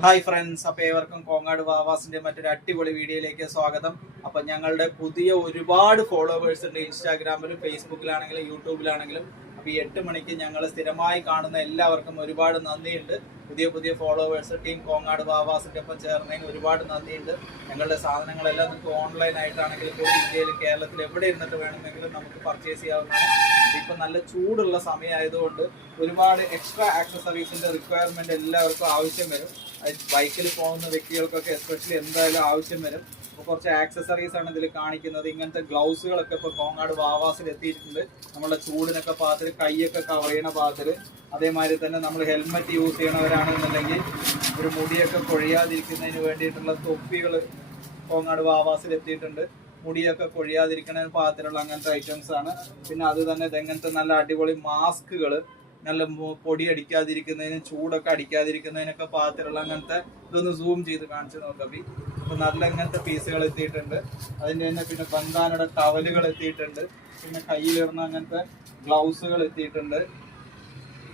Hi friends, അപ്പോൾ ഏവർക്കും കോങ്ങാട് വാവാസിന്റെ മറ്റൊരു അടിപൊളി വീഡിയോയിലേക്ക് സ്വാഗതം. അപ്പം ഞങ്ങളുടെ പുതിയ ഒരുപാട് ഫോളോവേഴ്സ് ഉണ്ട് ഇൻസ്റ്റാഗ്രാമിലും ഫേസ്ബുക്കിലാണെങ്കിലും യൂട്യൂബിലാണെങ്കിലും. അപ്പോൾ ഈ 8 മണിക്ക് ഞങ്ങൾ സ്ഥിരമായി കാണുന്ന എല്ലാവർക്കും ഒരുപാട് നന്ദിയുണ്ട്. പുതിയ പുതിയ ഫോളോവേഴ്സ് ടീം കോങ്ങാട് വാവാസിന്റെ ഒപ്പം ചേർന്നതിന് ഒരുപാട് നന്ദിയുണ്ട്. ഞങ്ങളുടെ സാധനങ്ങളെല്ലാം നിങ്ങൾക്ക് ഓൺലൈനായിട്ടാണെങ്കിലും ഇന്ത്യയിൽ കേരളത്തിൽ എവിടെ ഇരുന്നിട്ട് വേണമെങ്കിലും നമുക്ക് പർച്ചേസ് ചെയ്യാവുന്നതാണ്. ഇപ്പം നല്ല ചൂടുള്ള സമയമായതുകൊണ്ട് ഒരുപാട് എക്സ്ട്രാ ആക്സസറീസിന്റെ റിക്വയർമെന്റ് എല്ലാവർക്കും ആവശ്യം വരും. ബൈക്കിൽ പോകുന്ന വ്യക്തികൾക്കൊക്കെ എസ്പെഷ്യലി എന്തായാലും ആവശ്യം വരും. അപ്പോൾ കുറച്ച് ആക്സസറീസ് ആണ് ഇതിൽ കാണിക്കുന്നത്. ഇങ്ങനത്തെ ഗ്ലൗസുകളൊക്കെ ഇപ്പോൾ കോങ്ങാട് വാവാസിൽ എത്തിയിട്ടുണ്ട്. നമ്മുടെ ചൂടിനൊക്കെ പാകത്തിൽ കൈയൊക്കെ കവർ ചെയ്യണ പാകത്തിൽ. അതേമാതിരി തന്നെ നമ്മൾ ഹെൽമെറ്റ് യൂസ് ചെയ്യണവരാണെന്നുണ്ടെങ്കിൽ ഒരു മുടിയൊക്കെ കൊഴിയാതിരിക്കുന്നതിന് വേണ്ടിയിട്ടുള്ള തൊപ്പികൾ കോങ്ങാട് വാവാസിൽ എത്തിയിട്ടുണ്ട്. മുടിയൊക്കെ കൊഴിയാതിരിക്കുന്ന പാകത്തിലുള്ള അങ്ങനത്തെ ഐറ്റംസ് ആണ്. പിന്നെ അത് തന്നെ ഇതെങ്ങനത്തെ നല്ല അടിപൊളി മാസ്കുകൾ, നല്ല പൊടി അടിക്കാതിരിക്കുന്നതിനും ചൂടൊക്കെ അടിക്കാതിരിക്കുന്നതിനൊക്കെ പാകത്തിലുള്ള അങ്ങനത്തെ ഇതൊന്ന് സൂം ചെയ്ത് കാണിച്ചു നോക്കാം. അപ്പൊ നല്ല ഇങ്ങനത്തെ പീസുകൾ എത്തിയിട്ടുണ്ട്. അതിൻ്റെ തന്നെ പിന്നെ ബന്ധാനയുടെ ടവലുകൾ എത്തിയിട്ടുണ്ട്. പിന്നെ കയ്യിലിടുന്ന അങ്ങനത്തെ ഗ്ലൗസുകൾ എത്തിയിട്ടുണ്ട്.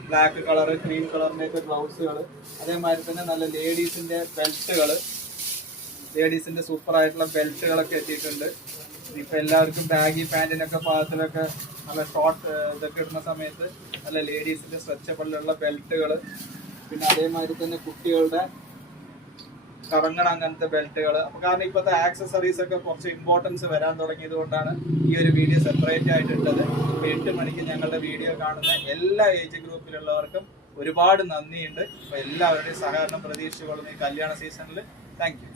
ബ്ലാക്ക് കളറ്, ക്രീം കളറിൻ്റെ ഒക്കെ ഗ്ലൗസുകൾ. അതേമാതിരി തന്നെ നല്ല ലേഡീസിന്റെ ബെൽറ്റുകൾ, ലേഡീസിന്റെ സൂപ്പർ ആയിട്ടുള്ള ബെൽറ്റുകളൊക്കെ എത്തിയിട്ടുണ്ട്. ഇപ്പൊ എല്ലാവർക്കും ബാഗി പാൻറ്റിനൊക്കെ പാകത്തിലൊക്കെ നല്ല ഷോർട്ട് ഇതൊക്കെ ഇടുന്ന സമയത്ത് നല്ല ലേഡീസിന്റെ സ്ട്രെച്ചബിളിലുള്ള ബെൽറ്റുകൾ. പിന്നെ അതേമാതിരി തന്നെ കുട്ടികളുടെ കറങ്ങണ അങ്ങനത്തെ ബെൽറ്റുകൾ. അപ്പൊ കാരണം ഇപ്പോഴത്തെ ആക്സസറീസ് ഒക്കെ കുറച്ച് ഇമ്പോർട്ടൻസ് വരാൻ തുടങ്ങിയത് കൊണ്ടാണ് ഈ ഒരു വീഡിയോ സെപ്പറേറ്റ് ആയിട്ടുള്ളത്. 8 മണിക്ക് ഞങ്ങളുടെ വീഡിയോ കാണുന്ന എല്ലാ ഏജ് ഗ്രൂപ്പിലുള്ളവർക്കും ഒരുപാട് നന്ദിയുണ്ട്. അപ്പൊ എല്ലാവരുടെയും സഹകരണം പ്രതീക്ഷിച്ചുകൊള്ളുന്ന ഈ കല്യാണ സീസണിൽ താങ്ക് യു.